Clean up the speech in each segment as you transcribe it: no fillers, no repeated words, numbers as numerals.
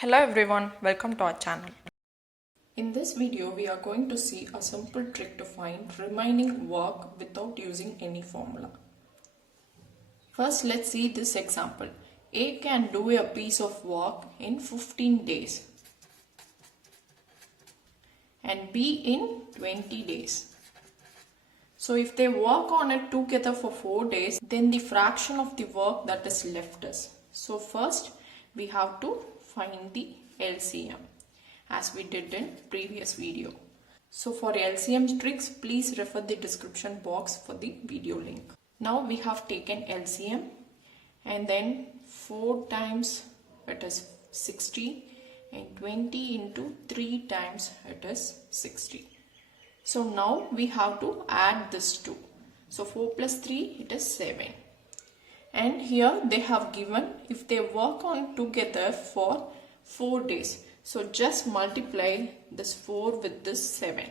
Hello everyone, welcome to our channel. In this video, we are going to see a simple trick to find remaining work without using any formula. First, let's see this example. A can do a piece of work in 15 days and B in 20 days. So if they work on it together for 4 days, then the fraction of the work that is left is. So first, we have to find the LCM, as we did in previous video. So for LCM tricks, please refer the description box for the video link. Now we have taken LCM and then 4 times it is 60 and 20 into 3 times it is 60. So now we have to add this 2. So 4 plus 3 it is 7. And here they have given if they work on together for 4 days. So just multiply this 4 with this 7.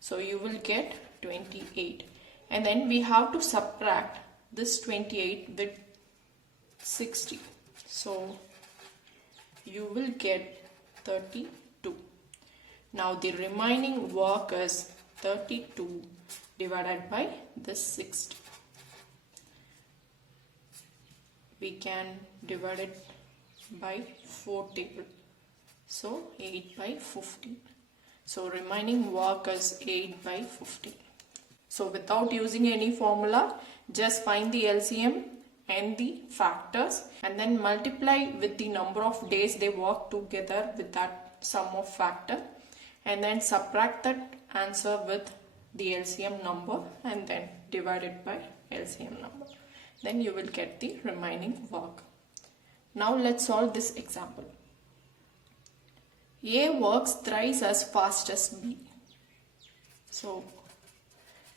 So you will get 28. And then we have to subtract this 28 with 60. So you will get 32. Now the remaining work is 32 divided by this 60. We can divide it by 4 table. So 8 by 15. So remaining work is 8 by 15. So without using any formula, just find the LCM and the factors and then multiply with the number of days they work together with that sum of factor, and then subtract that answer with the LCM number and then divide it by LCM number. Then you will get the remaining work. Now let's solve this example. A works thrice as fast as B. So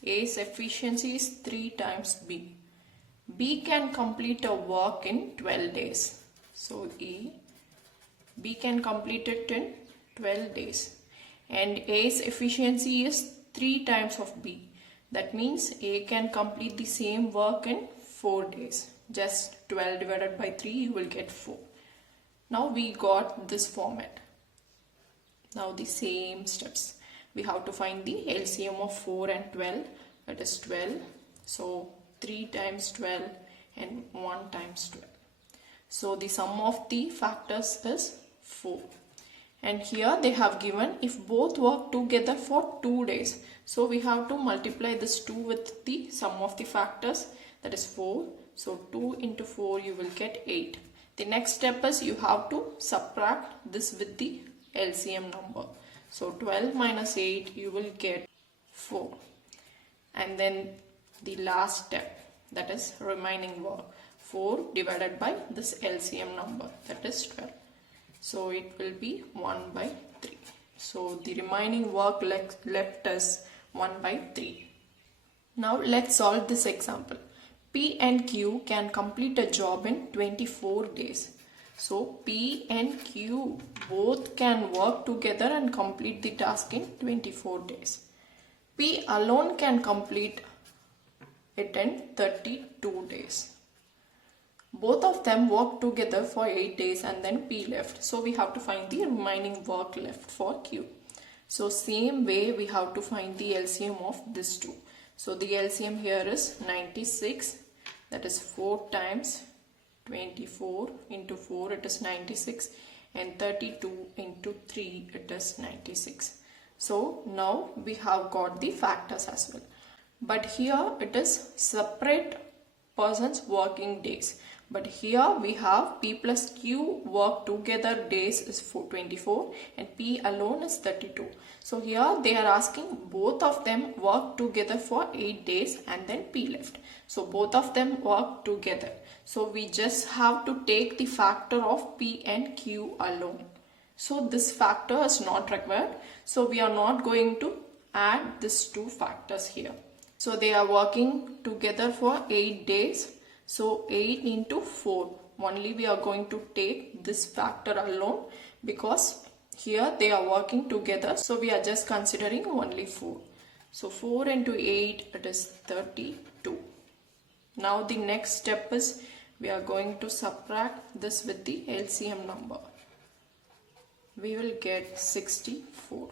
A's efficiency is 3 times B. B can complete a work in 12 days. So B can complete it in 12 days. And A's efficiency is 3 times of B. That means A can complete the same work in 4 days. Just 12 divided by 3, you will get 4. Now we got this format. Now the same steps. We have to find the LCM of 4 and 12. That is 12. So 3 times 12 and 1 times 12. So the sum of the factors is 4. And here they have given if both work together for 2 days. So we have to multiply this 2 with the sum of the factors, that is 4. So 2 into 4 you will get 8. The next step is you have to subtract this with the LCM number. So 12 minus 8 you will get 4. And then the last step, that is remaining work, 4 divided by this LCM number, that is 12. So it will be 1 by 3. So the remaining work left is 1 by 3. Now let's solve this example. P and Q can complete a job in 24 days. So P and Q both can work together and complete the task in 24 days. P alone can complete it in 32 days. Both of them worked together for 8 days and then P left. So we have to find the remaining work left for Q. So same way we have to find the LCM of this two. So the LCM here is 96. That is 4 times 24 into 4 it is 96, and 32 into 3 it is 96. So now we have got the factors as well. But here it is separate persons working days. But here we have P plus Q work together days is 24 and P alone is 32. So here they are asking both of them work together for 8 days and then P left. So both of them work together. So we just have to take the factor of P and Q alone. So this factor is not required. So we are not going to add these two factors here. So they are working together for 8 days. So 8 into 4. Only we are going to take this factor alone because here they are working together. So we are just considering only 4. So 4 into 8 it is 32. Now the next step is we are going to subtract this with the LCM number. we will get 64,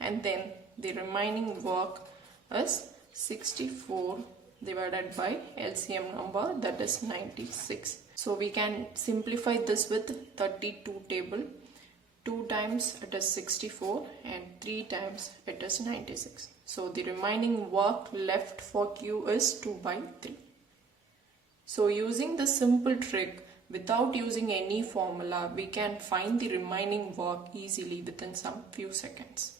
and then the remaining work is 64 divided by LCM number, that is 96. So we can simplify this with 32 table. 2 times it is 64 and 3 times it is 96. So the remaining work left for Q is 2 by 3. So using this simple trick, without using any formula, we can find the remaining work easily within some few seconds.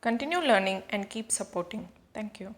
Continue learning and keep supporting. Thank you.